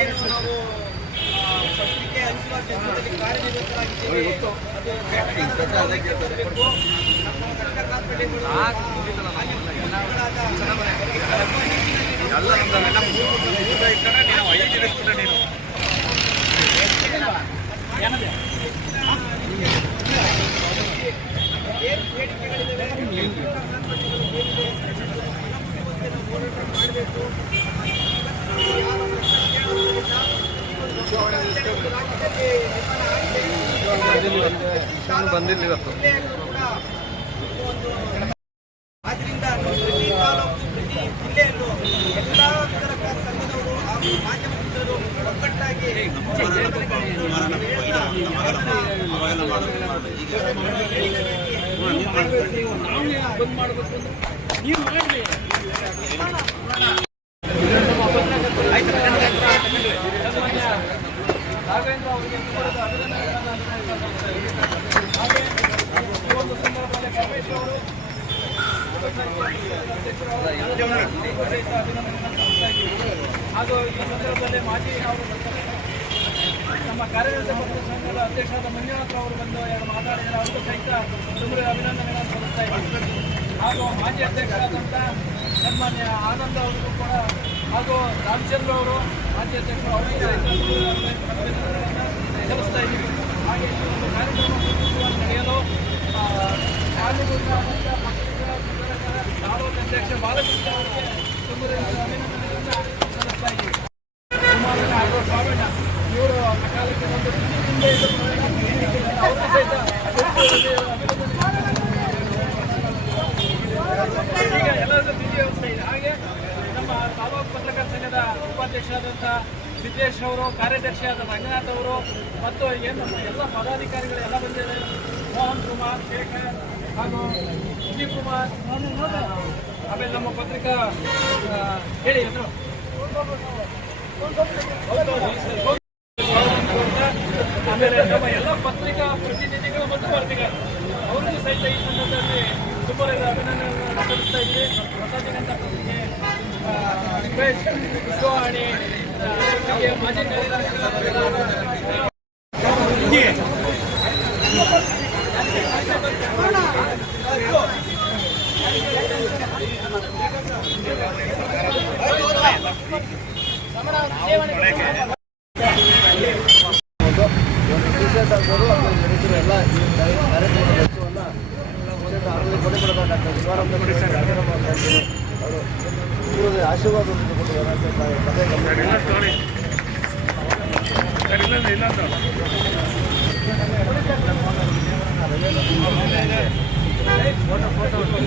ಏನು ನಾವು ಪತ್ರಿಕೆ ಹಂಚುವ ಕೆಲಸದಲ್ಲಿ ಕಾರ್ಯನಿರತರಾಗಿದ್ದೇವೆ. ಏನು ಬೇಡಿಕೆಗಳಿವೆ ಮಾಡಬೇಕು. ಬಂದಿಲ್ಲ ಇವತ್ತು. ಆದ್ರಿಂದ ಪ್ರತಿ ತಾಲೂಕು ಪ್ರತಿ ಜಿಲ್ಲೆಯಲ್ಲೂ ಎಲ್ಲ ಪತ್ರಕರ್ತರ ಸಂಘದವರು ಹಾಗೂ ಮಾಧ್ಯಮ ಮಿತ್ರರು ಒಗ್ಗಟ್ಟಾಗಿ ಬಂದ್ ಮಾಡಬೇಕು. ನೀವು ಮಾಡಿ ರಾಘವೇಂದ್ರ ಅವರಿಗೆ ಹಾಗೆ ಈ ಒಂದು ಸಂದರ್ಭದಲ್ಲಿ ಪರಮೇಶ್ ಅವರು ಹಾಗೂ ಈ ಸಂದರ್ಭದಲ್ಲಿ ಮಾಜಿ ಅವರು ನಮ್ಮ ಕಾರ್ಯನಿರತ ಪತ್ರಿಕಾ ಸಂಘದ ಅಧ್ಯಕ್ಷರಾದ ಮಂಜುನಾಥ್ ಅವರು ಬಂದು ಎರಡು ಮಾತಾಡಿದರೆ ಅವರಿಗೂ ಸಹಿತ ತುಂಬ ಅಭಿನಂದನೆಗಳನ್ನು ಸಲ್ಲಿಸ್ತಾ ಇದ್ದೀವಿ. ಹಾಗೂ ಮಾಜಿ ಅಧ್ಯಕ್ಷರಾದಂಥ ಸನ್ಮಾನ್ಯ ಆನಂದ್ ಅವರಿಗೂ ಕೂಡ ಹಾಗೂ ರಾಮಚಂದ್ರ ಅವರು ಮಾಜಿ ಅಧ್ಯಕ್ಷರು ಅವರಿಗೂ ಅಭಿನಂದನೆಗಳನ್ನು ಸಲ್ಲಿಸ್ತಾ ಇದ್ದೀವಿ. ಹಾಗೆ ಈ ಒಂದು ಕಾರ್ಯಕ್ರಮ ಸೂಚಿಸುವಂತೆ ನಡೆಯಲು ಕಾರಣೀಭೂತರಾದಂಥ ಪತ್ರಿಕಾ ವಿತರಕರ ತಾಲೂಕು ಅಧ್ಯಕ್ಷ ಬಾಲಕೃಷ್ಣ ಅವರಿಗೆ ತುಂಬ ಅಭಿನಂದನೆಗಳನ್ನು ಸಲ್ಲಿಸ್ತಾ ಇದ್ದೀವಿ. ಕುಮಾರಣ್ಣ ಹಾಗೂ ಸ್ವಾಮಣ್ಣ ಇವರು ಸಕಾಲಕ್ಕೆ ಒಂದು ಅವರು ಸಹಿತ ಈಗ ಎಲ್ಲರದ್ದು ಬಿಜಿ ವ್ಯವಸ್ಥೆ ಇದೆ. ಹಾಗೆ ನಮ್ಮ ತಾಲೂಕು ಪತ್ರಕರ್ತರ ಸಂಘದ ಉಪಾಧ್ಯಕ್ಷರಾದಂಥ ಸಿದ್ದೇಶ್ ಅವರು, ಕಾರ್ಯದರ್ಶಿಯಾದ ರಂಗನಾಥ್ ಅವರು ಮತ್ತು ಏನು ಎಲ್ಲ ಪದಾಧಿಕಾರಿಗಳು ಎಲ್ಲ ಬಂದಿದ್ದಾರೆ. ಮೋಹನ್ ಕುಮಾರ್, ಶೇಖರ್ ಹಾಗೂ ವಿಜಯ್ ಕುಮಾರ್, ಆಮೇಲೆ ನಮ್ಮ ಪತ್ರಿಕಾ ಹೇಳಿ ಹೆಸರು ಆಮೇಲೆ ನಮ್ಮ ಎಲ್ಲ ಪತ್ರಿಕಾ ಪ್ರತಿನಿಧಿಗಳು ಮತ್ತು ಪತ್ರಿಕರು ಅವರಿಗೂ ಸಹಿತ ಈ ಸಂದರ್ಭದಲ್ಲಿ ತುಂಬ ಅಭಿನಂದನೆಗಳನ್ನು ಸಲ್ಲಿಸ್ತಾ ಇದ್ದೀವಿ. ಹೊಸದಿಗಂತ ಪತ್ರಿಕೆ ವಿಶ್ವವಾಣಿ ಮಾಜಿ ಎಲ್ಲ ಕಾರ್ಯಕ್ರಮ ವೆಚ್ಚವನ್ನು ಕೊಡಬೇಕಾಗ್ತದೆ. ಅವರು ಆಶೀರ್ವಾದ ಕೊಟ್ಟು